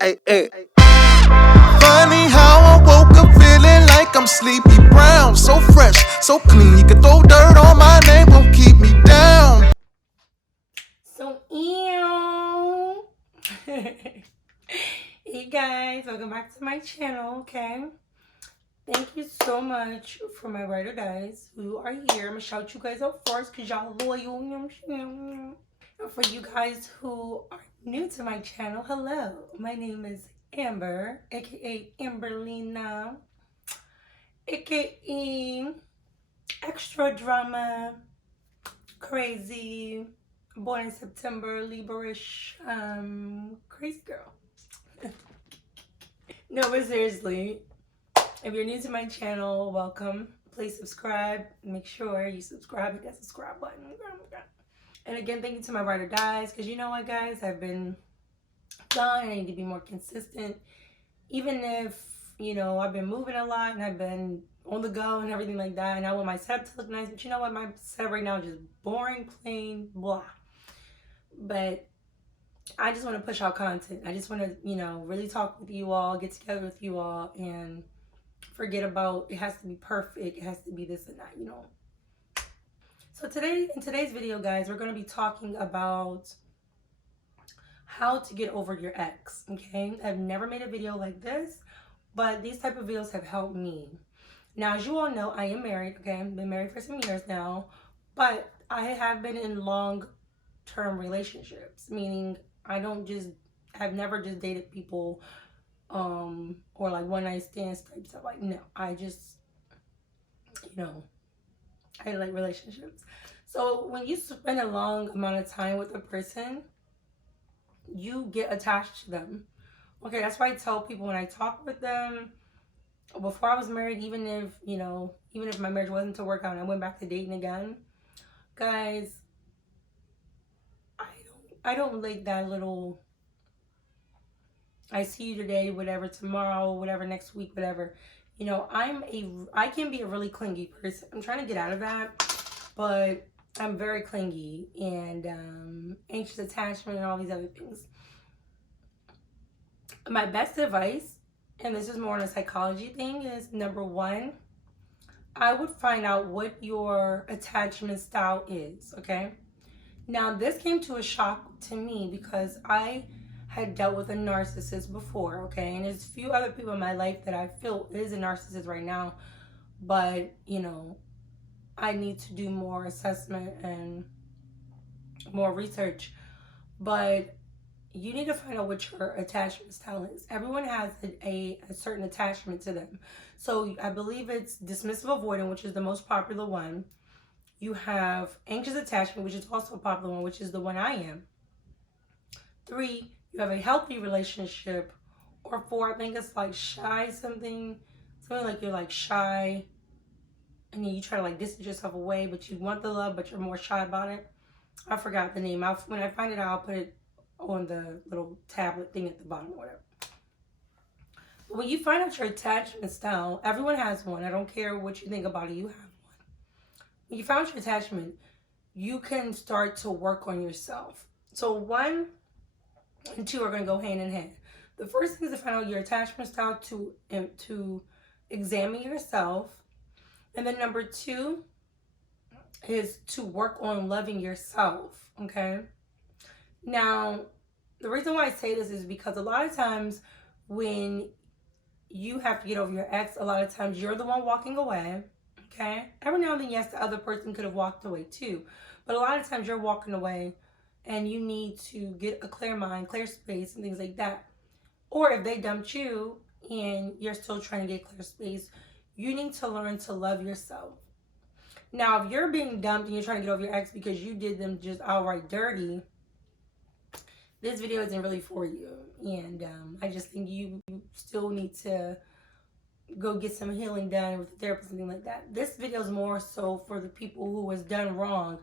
Ay, ay. Funny how I woke up feeling like I'm sleepy brown. So fresh, so clean. You can throw dirt on my name, won't keep me down. So, ew. Hey guys, welcome back to my channel, okay? Thank you so much for my writer guys who are here. I'm gonna shout you guys out first because y'all loyal. And for you guys who are new to my channel, hello. My name is Amber, aka Amberlina, aka Extra Drama, Crazy, born in September, Liberish, crazy girl. No, but seriously, if you're new to my channel, welcome. Please subscribe. Make sure you subscribe, hit that subscribe button. And again, thank you to my writer guys, because you know what, guys, I've been gone and I need to be more consistent. Even if, you know, I've been moving a lot and I've been on the go and everything like that, and I want my setup to look nice, but you know what, my setup right now is just boring, plain, blah. But I just want to push out content. I just want to, you know, really talk with you all, get together with you all, and forget about it has to be perfect, it has to be this and that, you know. So today, in today's video, guys, we're going to be talking about how to get over your ex, okay? I've never made a video like this, but these type of videos have helped me. Now, as you all know, I am married, okay? I've been married for some years now, but I have been in long-term relationships, meaning I've never just dated people or like one night stands type stuff. Like, no, I just, you know, I like relationships. So when you spend a long amount of time with a person, you get attached to them. Okay, that's why I tell people when I talk with them, before I was married, even if my marriage wasn't to work out and I went back to dating again, guys, I don't like that little I see you today, whatever, tomorrow, whatever, next week, whatever. You know, I can be a really clingy person. I'm trying to get out of that, but I'm very clingy and anxious attachment and all these other things. My best advice, and this is more on a psychology thing, is number one, I would find out what your attachment style is, okay? Now, this came to a shock to me because I had dealt with a narcissist before, okay? And there's a few other people in my life that I feel is a narcissist right now, but, you know, I need to do more assessment and more research. But you need to find out what your attachment style is. Everyone has a certain attachment to them. So I believe it's dismissive avoidant, which is the most popular one. You have anxious attachment, which is also a popular one, which is the one I am. 3, you have a healthy relationship. Or 4, I think it's like shy something like you're like shy and then you try to like distance yourself away, but you want the love, but you're more shy about it. I forgot the name. When I find it out, I'll put it on the little tablet thing at the bottom or whatever. But when you find out your attachment style, everyone has one. I don't care what you think about it, you have one. When you find out your attachment, you can start to work on yourself. So 1 and 2 are going to go hand in hand. The first thing is to find out your attachment style to examine yourself. And then number 2 is to work on loving yourself, okay? Now, the reason why I say this is because a lot of times when you have to get over your ex, a lot of times you're the one walking away, okay? Every now and then, yes, the other person could have walked away too. But a lot of times you're walking away and you need to get a clear mind, clear space, and things like that. Or if they dumped you and you're still trying to get clear space, you need to learn to love yourself. Now, if you're being dumped and you're trying to get over your ex because you did them just outright dirty, this video isn't really for you. And I just think you still need to go get some healing done with a therapist, something like that. This video is more so for the people who was done wrong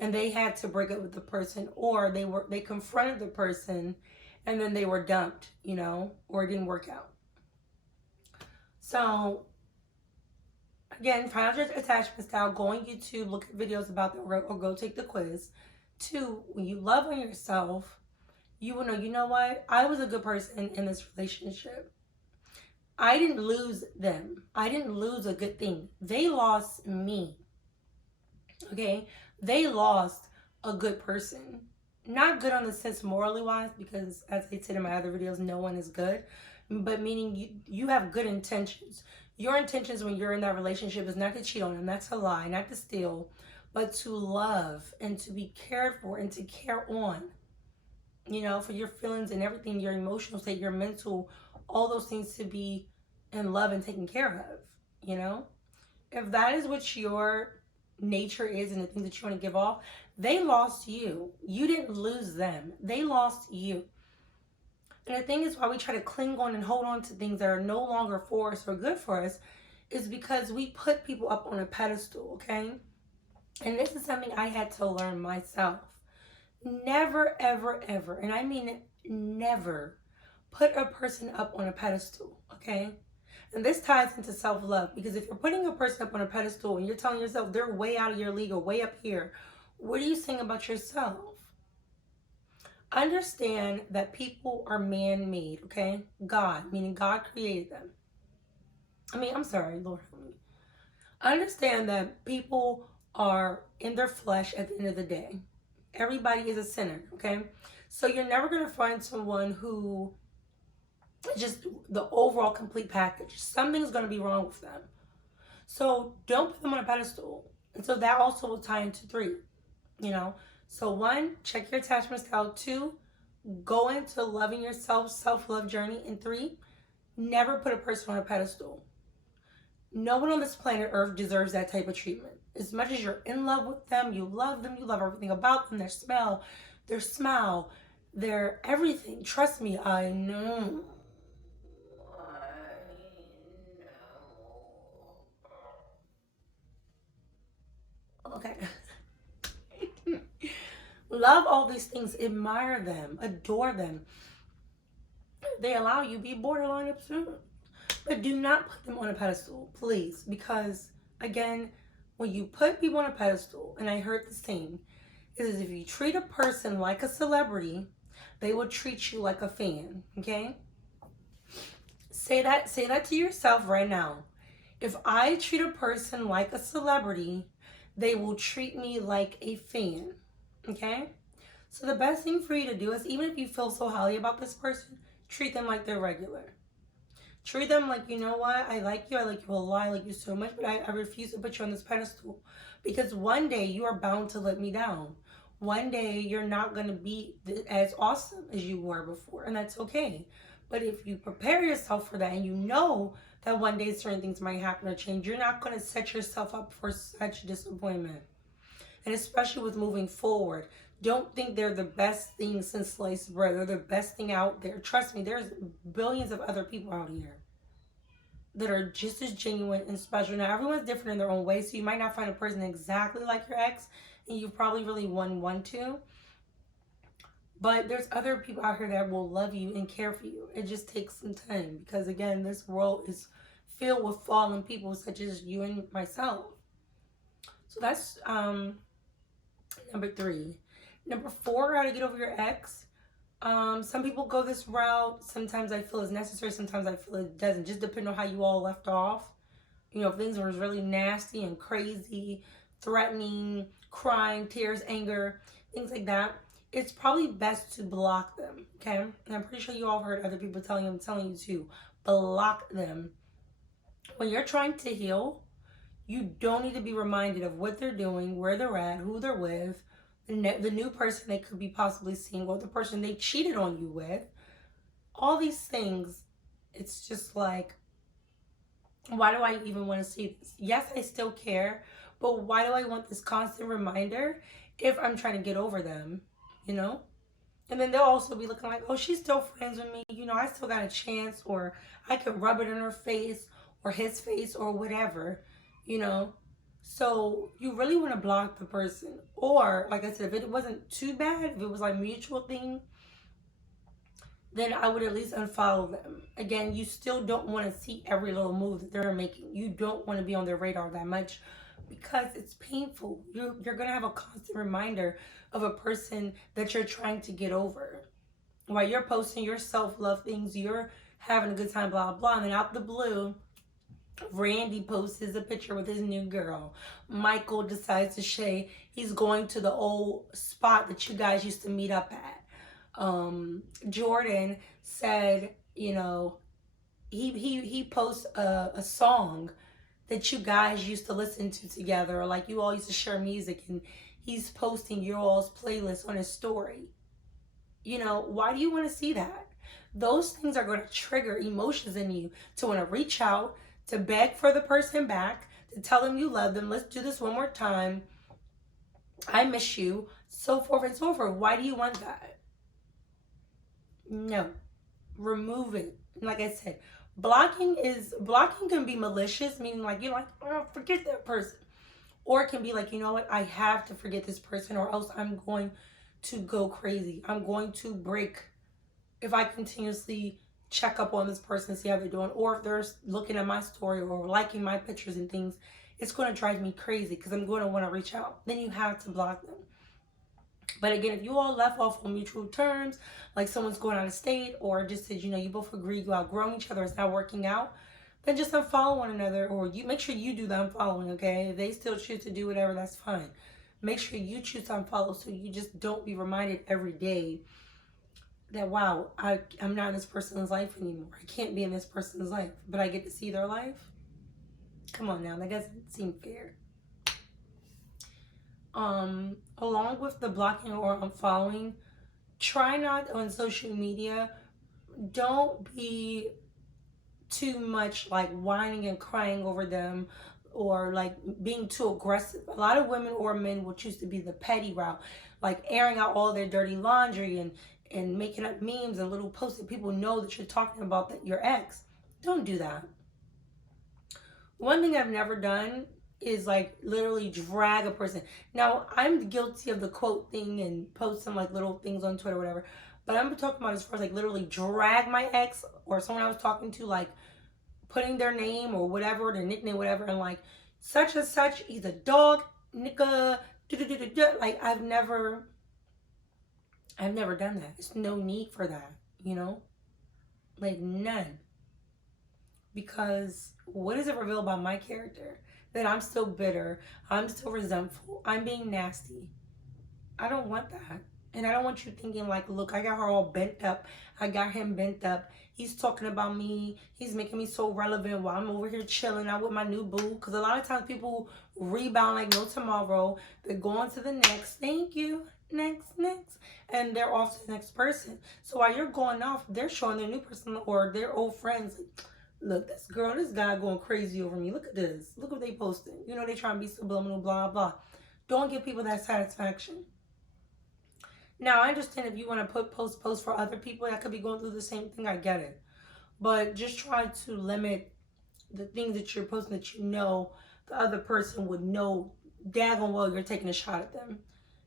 and they had to break up with the person, or they confronted the person and then they were dumped, you know, or it didn't work out. So again, find out your attachment style. Go on YouTube, look at videos about that, or go take the quiz. 2, when you love on yourself, you will know, you know what? I was a good person in this relationship. I didn't lose them. I didn't lose a good thing. They lost me. Okay? They lost a good person. Not good on the sense morally wise, because as I said in my other videos, no one is good. But meaning you have good intentions. Your intentions when you're in that relationship is not to cheat on them. That's a lie. Not to steal, but to love and to be cared for and to care on. You know, for your feelings and everything, your emotional state, your mental, all those things to be in love and taken care of. You know, if that is what your nature is and the things that you want to give off, they lost you. You didn't lose them. They lost you. And the thing is why we try to cling on and hold on to things that are no longer for us or good for us is because we put people up on a pedestal, okay? And this is something I had to learn myself. Never, ever, ever, and I mean never, put a person up on a pedestal, okay? And this ties into self-love, because if you're putting a person up on a pedestal and you're telling yourself they're way out of your league or way up here, what are you saying about yourself? Understand that people are man-made, okay? God, meaning God created them. I'm sorry, Lord. Understand that people are in their flesh at the end of the day. Everybody is a sinner, okay? So you're never going to find someone who is just the overall complete package. Something's going to be wrong with them. So don't put them on a pedestal. And so that also will tie into 3, you know? So 1, check your attachment style. 2, go into loving yourself, self-love journey. And 3, never put a person on a pedestal. No one on this planet Earth deserves that type of treatment. As much as you're in love with them, you love everything about them, their smell, their smile, their everything. Trust me, I know. Okay. Love all these things, admire them, adore them. They allow you to be borderline obsessed. But do not put them on a pedestal, please. Because, again, when you put people on a pedestal, and I heard this saying, is if you treat a person like a celebrity, they will treat you like a fan, okay? Say that to yourself right now. If I treat a person like a celebrity, they will treat me like a fan, okay? So the best thing for you to do is, even if you feel so highly about this person, treat them like they're regular. Treat them like, you know what, I like you a lot, I like you so much, but I refuse to put you on this pedestal. Because one day you are bound to let me down. One day you're not going to be as awesome as you were before, and that's okay. But if you prepare yourself for that and you know that one day certain things might happen or change, you're not going to set yourself up for such disappointment. And especially with moving forward, don't think they're the best thing since sliced bread. They're the best thing out there. Trust me, there's billions of other people out here that are just as genuine and special. Now, everyone's different in their own way, so you might not find a person exactly like your ex, and you probably really want to. But there's other people out here that will love you and care for you. It just takes some time, because again, this world is filled with fallen people such as you and myself. So that's number 3. Number 4, how to get over your ex. Some people go this route. Sometimes I feel it's necessary. Sometimes I feel it doesn't. Just depending on how you all left off. You know, if things were really nasty and crazy, threatening, crying, tears, anger, things like that, it's probably best to block them, okay? And I'm pretty sure you all heard other people telling you to block them. When you're trying to heal, you don't need to be reminded of what they're doing, where they're at, who they're with, the new person they could be possibly seeing, or the person they cheated on you with. All these things, it's just like, why do I even want to see this? Yes, I still care, but why do I want this constant reminder if I'm trying to get over them, you know? And then they'll also be looking like, oh, she's still friends with me. You know, I still got a chance, or I could rub it in her face or his face or whatever, you know? So you really want to block the person. Or, like I said, if it wasn't too bad, if it was like a mutual thing, then I would at least unfollow them. Again, you still don't want to see every little move that they're making. You don't want to be on their radar that much, because it's painful. You're going to have a constant reminder of a person that you're trying to get over. while you're posting your self-love things, you're having a good time, blah, blah, and then out the blue, Randy posts a picture with his new girl. Michael decides to say he's going to the old spot that you guys used to meet up at. Jordan said, you know, he posts a song that you guys used to listen to together, or like you all used to share music, and he's posting your all's playlist on his story. You know, why do you want to see that? Those things are going to trigger emotions in you to want to reach out, to beg for the person back, to tell them you love them. Let's do this one more time. I miss you, so forth and so forth. Why do you want that? No. Remove it. Like I said, blocking can be malicious, meaning like you're like, oh, forget that person. Or it can be like, you know what, I have to forget this person or else I'm going to go crazy. I'm going to break if I continuously check up on this person, see how they're doing, or if they're looking at my story or liking my pictures and things. It's going to drive me crazy because I'm going to want to reach out. Then you have to block them. But again, if you all left off on mutual terms, like someone's going out of state, or just said, you know, you both agree you outgrown each other, it's not working out, then just unfollow one another, or you make sure you do the unfollowing, okay? If they still choose to do whatever, that's fine. Make sure you choose to unfollow so you just don't be reminded every day that, wow, I'm not in this person's life anymore. I can't be in this person's life, but I get to see their life. Come on now, that doesn't seem fair. Along with the blocking or unfollowing, try not on social media, don't be too much like whining and crying over them or like being too aggressive. A lot of women or men will choose to be the petty route, like airing out all their dirty laundry and making up memes and little posts that people know that you're talking about that your ex. Don't do that. One thing I've never done is like literally drag a person. Now, I'm guilty of the quote thing and posting like little things on Twitter or whatever, but I'm talking about as far as like literally drag my ex or someone I was talking to, like putting their name or whatever, their nickname, whatever, and like such and such, he's a dog, nigga, like I've never done that. There's no need for that, you know? Like none. Because what does it reveal about my character? That I'm still bitter, I'm still resentful, I'm being nasty. I don't want that. And I don't want you thinking like, look, I got her all bent up. I got him bent up. He's talking about me. He's making me so relevant while I'm over here chilling out with my new boo. Because a lot of times people rebound like no tomorrow. They're going to the next. Thank you. Next. And they're off to the next person. So while you're going off, they're showing their new person or their old friends, like, look, this guy going crazy over me. Look at this. Look what they posting. You know, they trying to be subliminal, blah, blah. Don't give people that satisfaction. Now, I understand if you want to post for other people that could be going through the same thing. I get it. But just try to limit the things that you're posting that you know the other person would know daggone well you're taking a shot at them.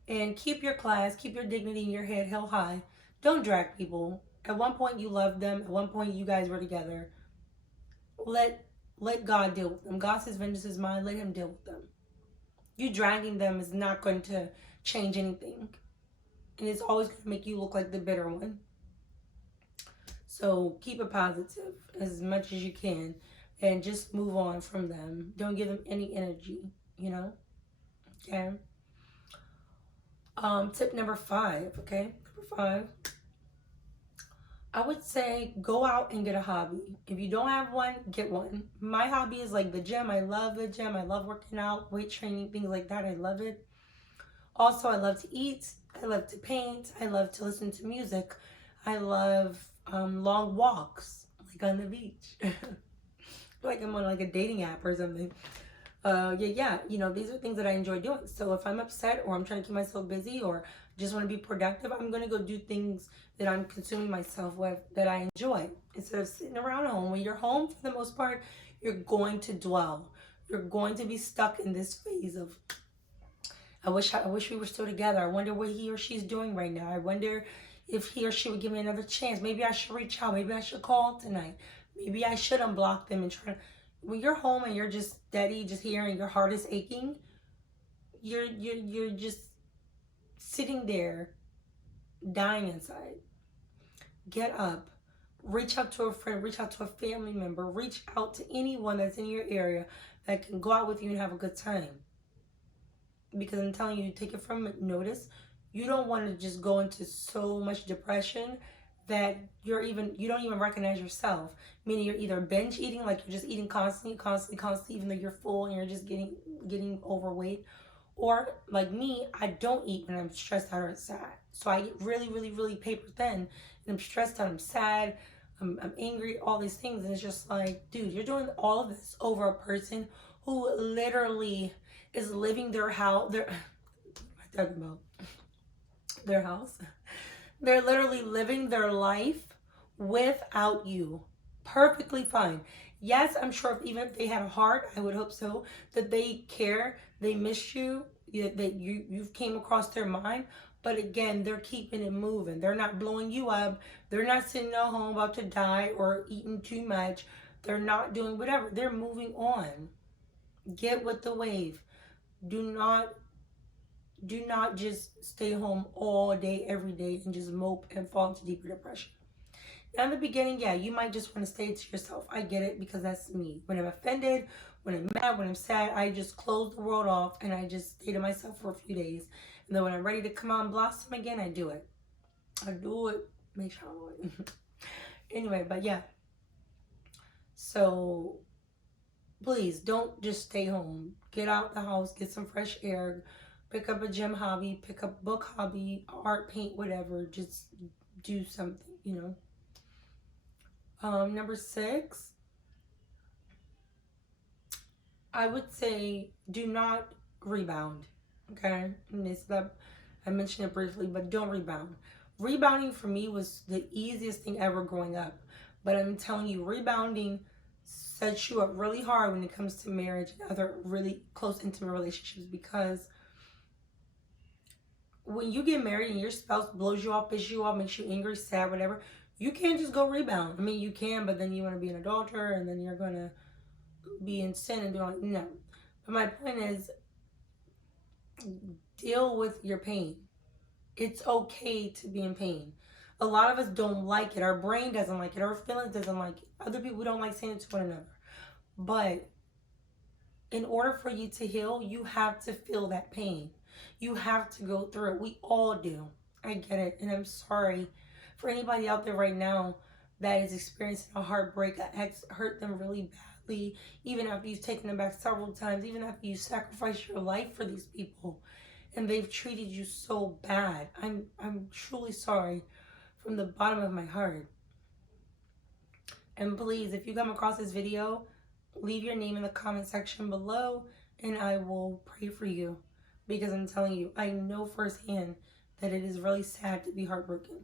And keep your class, keep your dignity in your head held high. Don't drag people. At one point you loved them. At one point you guys were together. Let God deal with them. God says vengeance is mine. Let him deal with them. You dragging them is not going to change anything. And it's always going to make you look like the bitter one. So keep it positive as much as you can. And just move on from them. Don't give them any energy, you know? Okay? Tip number 5, okay? Number 5. I would say go out and get a hobby. If you don't have one, get one. My hobby is like the gym. I love the gym. I love working out, weight training, things like that. I love it. Also, I love to eat. I love to paint. I love to listen to music. I love long walks, like on the beach. Like I'm on like a dating app or something. Yeah, you know, these are things that I enjoy doing. So if I'm upset or I'm trying to keep myself busy or just want to be productive, I'm going to go do things that I'm consuming myself with that I enjoy instead of sitting around home. When you're home, for the most part, you're going to dwell. You're going to be stuck in this phase of, I wish we were still together. I wonder what he or she's doing right now. I wonder if he or she would give me another chance. Maybe I should reach out. Maybe I should call tonight. Maybe I should unblock them and try to. When you're home and you're just steady, just here, and your heart is aching, you're just sitting there, dying inside. get up, reach out to a friend, reach out to a family member, reach out to anyone that's in your area that can go out with you and have a good time. Because I'm telling you, take it from notice, you don't want to just go into so much depression that you don't even recognize yourself. Meaning you're either binge eating, like you're just eating constantly, even though you're full and you're just getting overweight. Or like me, I don't eat when I'm stressed out or sad. So I get really paper thin, and I'm stressed out, I'm sad, I'm angry, all these things. And it's just like, dude, you're doing all of this over a person who literally is living their house. What am I talking about? Their house. They're literally living their life without you. Perfectly fine. Yes, I'm sure even if they had a heart, I would hope so, that they care, they miss you, that you've came across their mind. But again, they're keeping it moving. They're not blowing you up. They're not sitting at home about to die or eating too much. They're not doing whatever. They're moving on. Get with the wave. Do not just stay home all day, every day, and just mope and fall into deeper depression. Now, in the beginning, yeah, you might just want to stay to yourself. I get it, because that's me. When I'm offended, when I'm mad, when I'm sad, I just close the world off and I just stay to myself for a few days. And then when I'm ready to come out and blossom again, I do it. Make sure I do it. Anyway, but yeah. So please don't just stay home. Get out the house, get some fresh air, pick up a gym hobby, pick up book hobby, art, paint, whatever. Just do something, you know. Number 6, I would say do not rebound. Okay, and it's that I mentioned it briefly, but don't rebound. Rebounding for me was the easiest thing ever growing up, but I'm telling you, rebounding sets you up really hard when it comes to marriage and other really close, intimate relationships, because when you get married and your spouse blows you off, pisses you off, makes you angry, sad, whatever, you can't just go rebound. I mean, you can, but then you want to be an adulterer, and then you're going to be in sin and doing, no. But my point is, deal with your pain. It's okay to be in pain. A lot of us don't like it. Our brain doesn't like it. Our feelings doesn't like it. Other people don't like saying it to one another. But in order for you to heal, you have to feel that pain. You have to go through it. We all do. I get it. And I'm sorry for anybody out there right now that is experiencing a heartbreak. An ex hurt them really badly, even after you've taken them back several times, even after you sacrificed your life for these people, and they've treated you so bad. I'm truly sorry from the bottom of my heart. And please, if you come across this video, leave your name in the comment section below, and I will pray for you, because I'm telling you, I know firsthand that it is really sad to be heartbroken.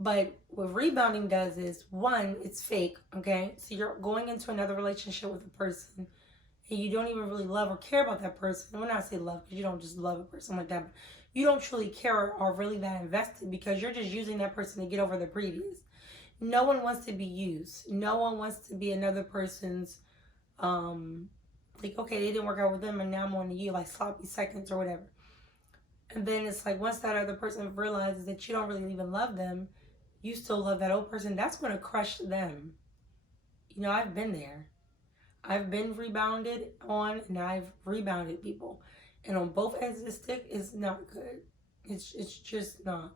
But what rebounding does is, one, it's fake, okay? So you're going into another relationship with a person and you don't even really love or care about that person. Well, not say love, because you don't just love a person like that, but you don't truly care or really that invested, because you're just using that person to get over the previous. No one wants to be used. No one wants to be another person's, like, okay, they didn't work out with them and now I'm on to you, like sloppy seconds or whatever. And then it's like, once that other person realizes that you don't really even love them, you still love that old person, that's going to crush them. You know, I've been there. I've been rebounded on, and I've rebounded people. And on both ends of the stick, it's not good. It's just not.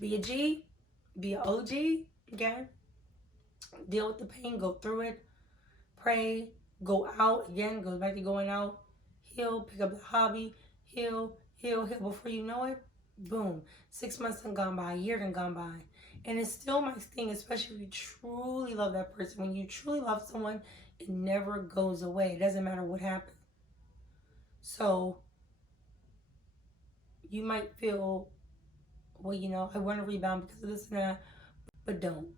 Be a G, be an OG, okay? Deal with the pain, go through it, pray, go out, again, goes back to going out, heal, pick up the hobby, heal. Before you know it, boom, 6 months done gone by, a year done gone by. And it's still my thing, especially if you truly love that person. When you truly love someone, it never goes away. It doesn't matter what happened. So you might feel, well, you know, I want to rebound because of this and that, but don't.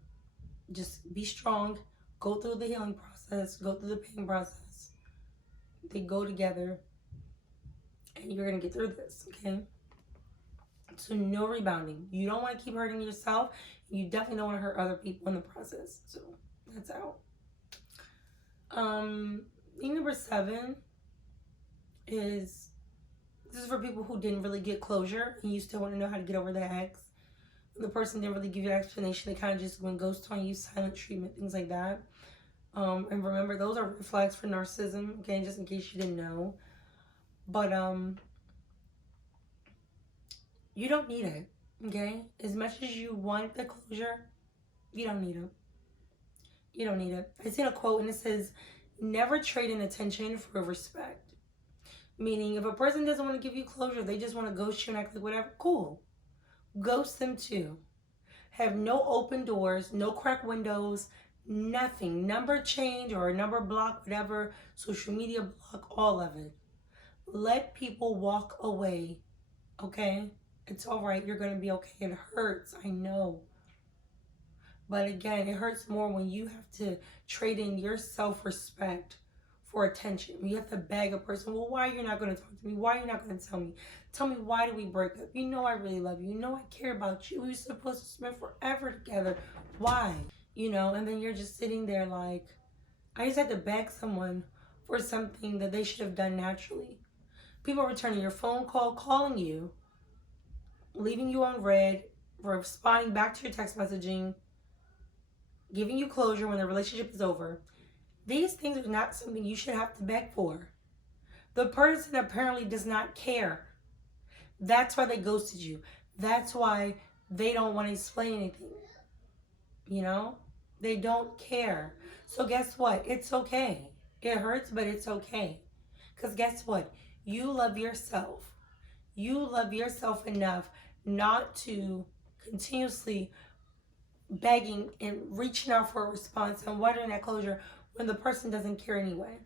Just be strong. Go through the healing process. Go through the pain process. They go together. And you're going to get through this, okay? So no rebounding. You don't want to keep hurting yourself. You definitely don't want to hurt other people in the process. So that's out. Thing number 7 is, this is for people who didn't really get closure and you still want to know how to get over the ex. the person didn't really give you an explanation. They kind of just went ghost on you, silent treatment, things like that. And remember, those are red flags for narcissism, okay, just in case you didn't know. But you don't need it, okay? As much as you want the closure, you don't need it. You don't need it. I seen a quote and it says, never trade in attention for respect. Meaning, if a person doesn't want to give you closure, they just want to ghost you and act like whatever, cool. Ghost them too. Have no open doors, no cracked windows, nothing. Number change or number block, whatever, social media block, all of it. Let people walk away, okay? It's all right. You're going to be okay. It hurts, I know. But again, it hurts more when you have to trade in your self-respect for attention. You have to beg a person, well, why are you not going to talk to me? Why are you not going to tell me? Tell me, why did we break up? You know I really love you. You know I care about you. We were supposed to spend forever together. Why? You know, and then you're just sitting there like, I just had to beg someone for something that they should have done naturally. People are returning your phone call, calling you, leaving you on red, responding back to your text messaging, giving you closure when the relationship is over. These things are not something you should have to beg for. The person apparently does not care. That's why they ghosted you. That's why they don't want to explain anything. You know? They don't care. So guess what? It's okay. It hurts, but it's okay. Because guess what? You love yourself. You love yourself enough not to continuously begging and reaching out for a response and wanting that closure when the person doesn't care anyway.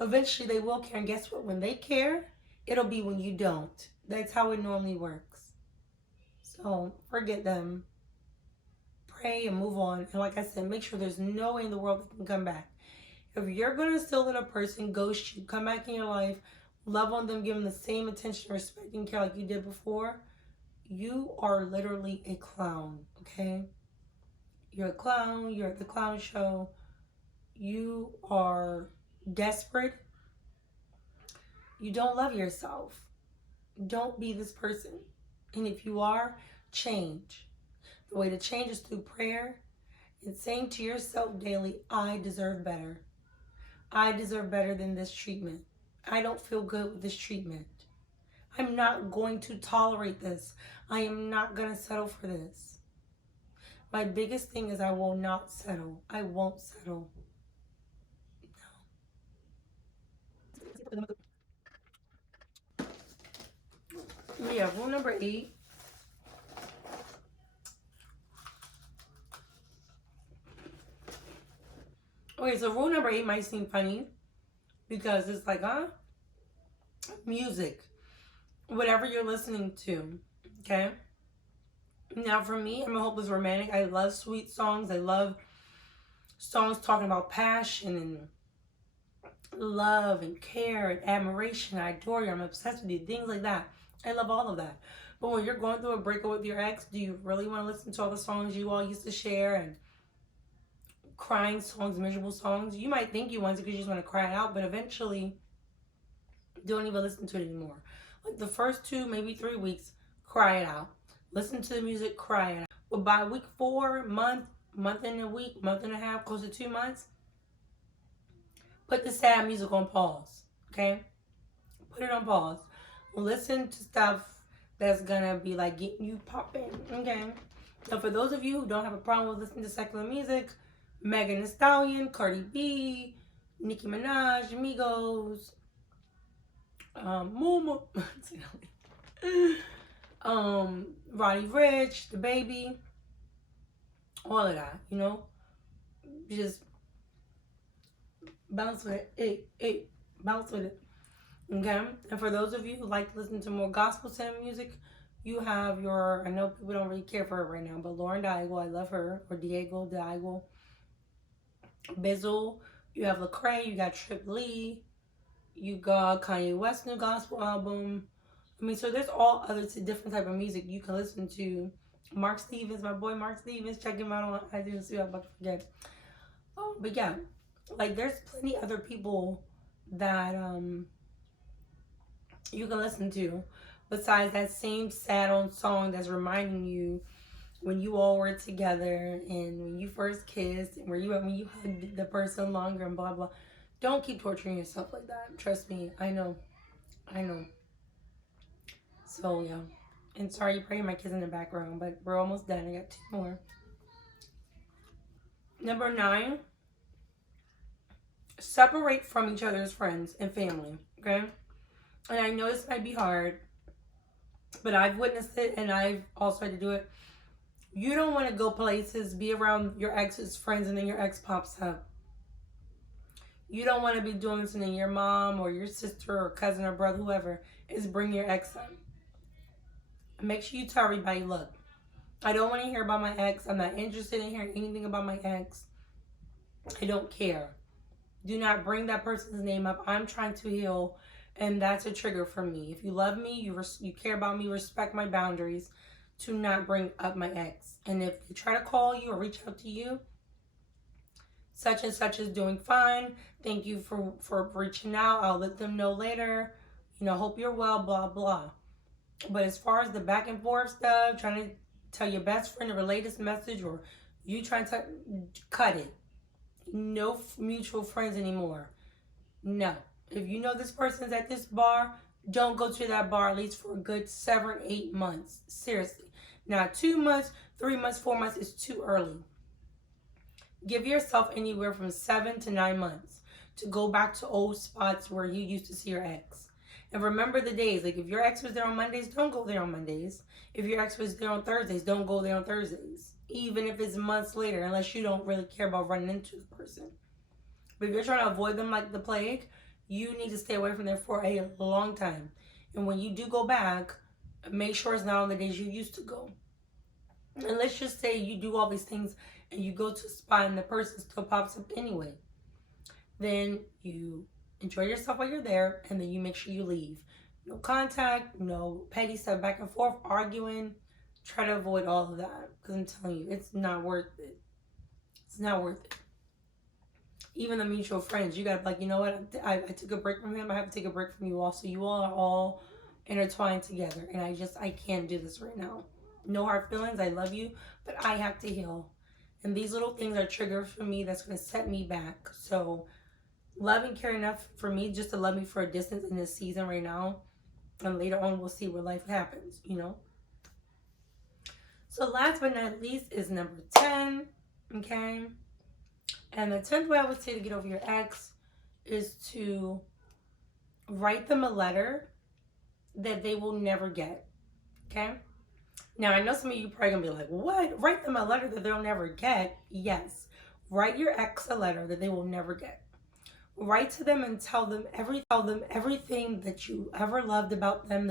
Eventually they will care, and guess what? When they care, it'll be when you don't. That's how it normally works. So forget them. Pray and move on. And like I said, make sure there's no way in the world they can come back. If you're going to still let a person ghost you, come back in your life, love on them, give them the same attention, respect, and care like you did before, you are literally a clown, okay? You're a clown. You're at the clown show. You are desperate. You don't love yourself. Don't be this person. And if you are, change. The way to change is through prayer and saying to yourself daily, I deserve better. I deserve better than this treatment. I don't feel good with this treatment. I'm not going to tolerate this. I am not going to settle for this. My biggest thing is I will not settle. I won't settle. No. Yeah, rule number 8. Okay, so rule number 8 might seem funny because it's like, music. Whatever you're listening to, okay? Now, for me, I'm a hopeless romantic. I love sweet songs. I love songs talking about passion and love and care and admiration. I adore you. I'm obsessed with you. Things like that. I love all of that. But when you're going through a breakup with your ex, do you really want to listen to all the songs you all used to share and crying songs, miserable songs? You might think you want to because you just want to cry it out, but eventually, don't even listen to it anymore. Like the first 2, maybe 3 weeks, cry it out. Listen to the music, cry it out. But by week 4, month and a week, month and a half, close to 2 months, put the sad music on pause, okay? Put it on pause. Listen to stuff that's gonna be like getting you popping, okay? So for those of you who don't have a problem with listening to secular music, Megan Thee Stallion, Cardi B, Nicki Minaj, Migos, Momo, Roddy Rich, The Baby, all of that, you know? Just bounce with it, bounce with it, okay? And for those of you who like to listen to more gospel-centered music, you have your, I know people don't really care for her right now, but Lauren Daigle, I love her, or Diego Daigle, Bizzle, you have Lecrae, you got Trip Lee, you got Kanye West's new gospel album. I mean, so there's all other different type of music you can listen to. Mark Stevens, my boy Mark Stevens, check him out on iTunes. See, I'm about to forget. But yeah, like there's plenty other people that you can listen to besides that same sad on song that's reminding you when you all were together and when you first kissed and when you hugged the person longer and blah blah. Don't keep torturing yourself like that. Trust me, I know. I know. So yeah. And sorry, you probably hear my kids in the background, but we're almost done. I got 2 more. Number 9, separate from each other's friends and family. Okay? And I know this might be hard, but I've witnessed it and I've also had to do it. You don't want to go places, be around your ex's friends, and then your ex pops up. You don't want to be doing something your mom or your sister or cousin or brother, whoever, is bringing your ex up. Make sure you tell everybody, look, I don't want to hear about my ex. I'm not interested in hearing anything about my ex. I don't care. Do not bring that person's name up. I'm trying to heal, and that's a trigger for me. If you love me, you care about me, respect my boundaries, to not bring up my ex. And if they try to call you or reach out to you, such and such is doing fine. Thank you for reaching out. I'll let them know later. Hope you're well, blah, blah. But as far as the back and forth stuff, trying to tell your best friend a latest message, or you trying to cut it. No mutual friends anymore. No. If you know this person's at this bar, don't go to that bar at least for a good 7, 8 months. Seriously. Now, 2 months, 3 months, 4 months is too early. Give yourself anywhere from 7 to 9 months to go back to old spots where you used to see your ex. And remember the days. Like, if your ex was there on Mondays, don't go there on Mondays. If your ex was there on Thursdays, don't go there on Thursdays. Even if it's months later, unless you don't really care about running into the person. But if you're trying to avoid them like the plague, you need to stay away from them for a long time. And when you do go back, make sure it's not on the days you used to go. And let's just say you do all these things and you go to a spot and the person still pops up anyway. Then you enjoy yourself while you're there, and then you make sure you leave. No contact, no petty stuff back and forth, arguing. Try to avoid all of that, because I'm telling you, it's not worth it. It's not worth it. Even the mutual friends, you gotta be like, you know what? I took a break from him. I have to take a break from you all. So you all are all intertwined together, and I can't do this right now. No hard feelings. I love you, but I have to heal. And these little things are triggers for me that's gonna set me back. So love and care enough for me just to love me for a distance in this season right now, and later on we'll see where life happens. So last but not least is number 10. Okay. And the 10th way I would say to get over your ex is to write them a letter that they will never get. Okay? Now, I know some of you probably going to be like, what? Write them a letter that they'll never get? Yes. Write your ex a letter that they will never get. Write to them and tell them everything that you ever loved about them,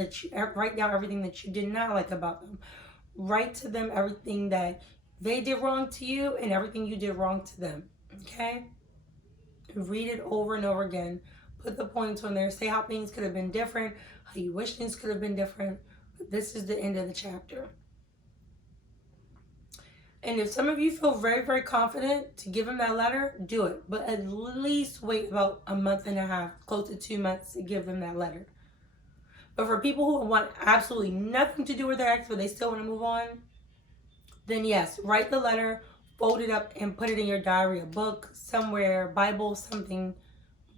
write down everything that you did not like about them. Write to them everything that they did wrong to you and everything you did wrong to them. Okay? Read it over and over again. Put the points on there. Say how things could have been different, how you wish things could have been different. But this is the end of the chapter. And if some of you feel very, very confident to give them that letter, do it. But at least wait about a month and a half, close to 2 months, to give them that letter. But for people who want absolutely nothing to do with their ex, but they still want to move on, then yes, write the letter, fold it up, and put it in your diary, a book, somewhere, Bible, something,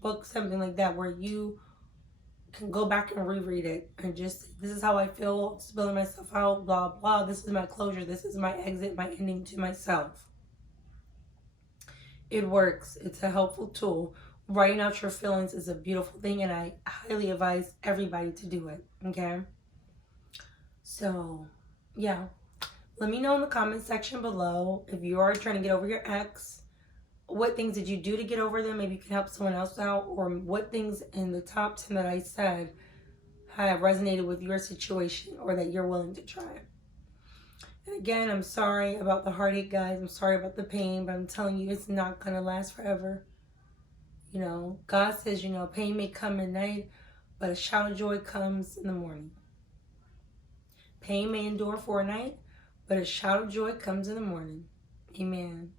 book, something like that, where you can go back and reread it and just, this is how I feel, spilling myself out, blah, blah. This is my closure. This is my exit, my ending to myself. It works. It's a helpful tool. Writing out your feelings is a beautiful thing, and I highly advise everybody to do it. Okay? So, yeah. Let me know in the comment section below if you are trying to get over your ex. What things did you do to get over them? Maybe you can help someone else out. Or what things in the top 10 that I said have resonated with your situation or that you're willing to try. And again, I'm sorry about the heartache, guys. I'm sorry about the pain, but I'm telling you, it's not going to last forever. God says, pain may come at night, but a shout of joy comes in the morning. Pain may endure for a night, but a shout of joy comes in the morning. Amen.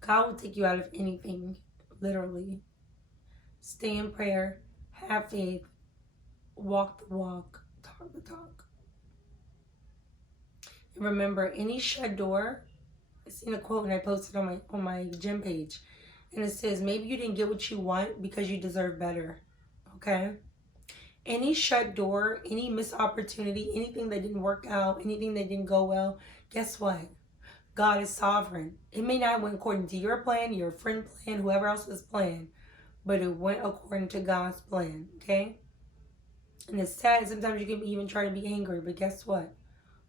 God will take you out of anything, literally. Stay in prayer, have faith, walk the walk, talk the talk. Remember, any shut door, I seen a quote and I posted on my gym page. And it says, maybe you didn't get what you want because you deserve better. Okay? Any shut door, any missed opportunity, anything that didn't work out, anything that didn't go well, guess what? God is sovereign. It may not went according to your plan, your friend plan, whoever else's plan, but it went according to God's plan, okay? And it's sad, sometimes you can even try to be angry, but guess what?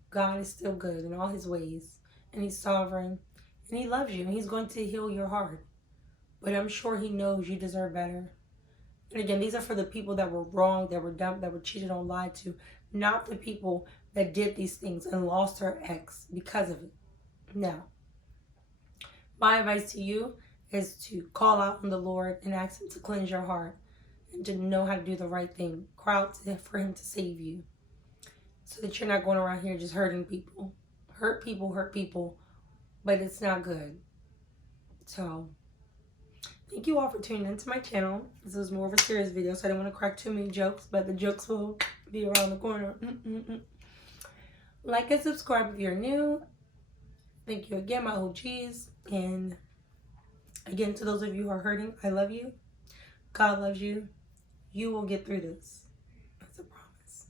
God is still good in all his ways, and he's sovereign, and he loves you, and he's going to heal your heart. But I'm sure he knows you deserve better. And again, these are for the people that were wrong, that were dumb, that were cheated on, lied to, not the people that did these things and lost their ex because of it. Now, my advice to you is to call out on the Lord and ask him to cleanse your heart and to know how to do the right thing. Cry out to him for him to save you so that you're not going around here just hurting people. Hurt people, but it's not good. So, thank you all for tuning into my channel. This is more of a serious video, so I don't want to crack too many jokes, but the jokes will be around the corner. Like and subscribe if you're new. Thank you again, my OGs. And again, to those of you who are hurting, I love you. God loves you. You will get through this. That's a promise.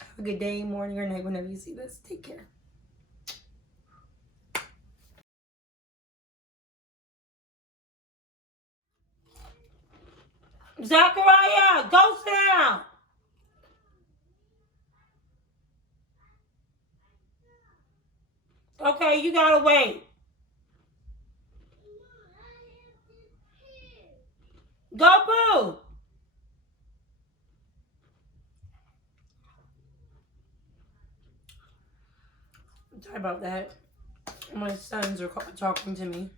Have a good day, morning, or night whenever you see this. Take care. Zachariah, go sit down. Okay, you gotta wait. Go boo. Sorry about that. My sons are talking to me.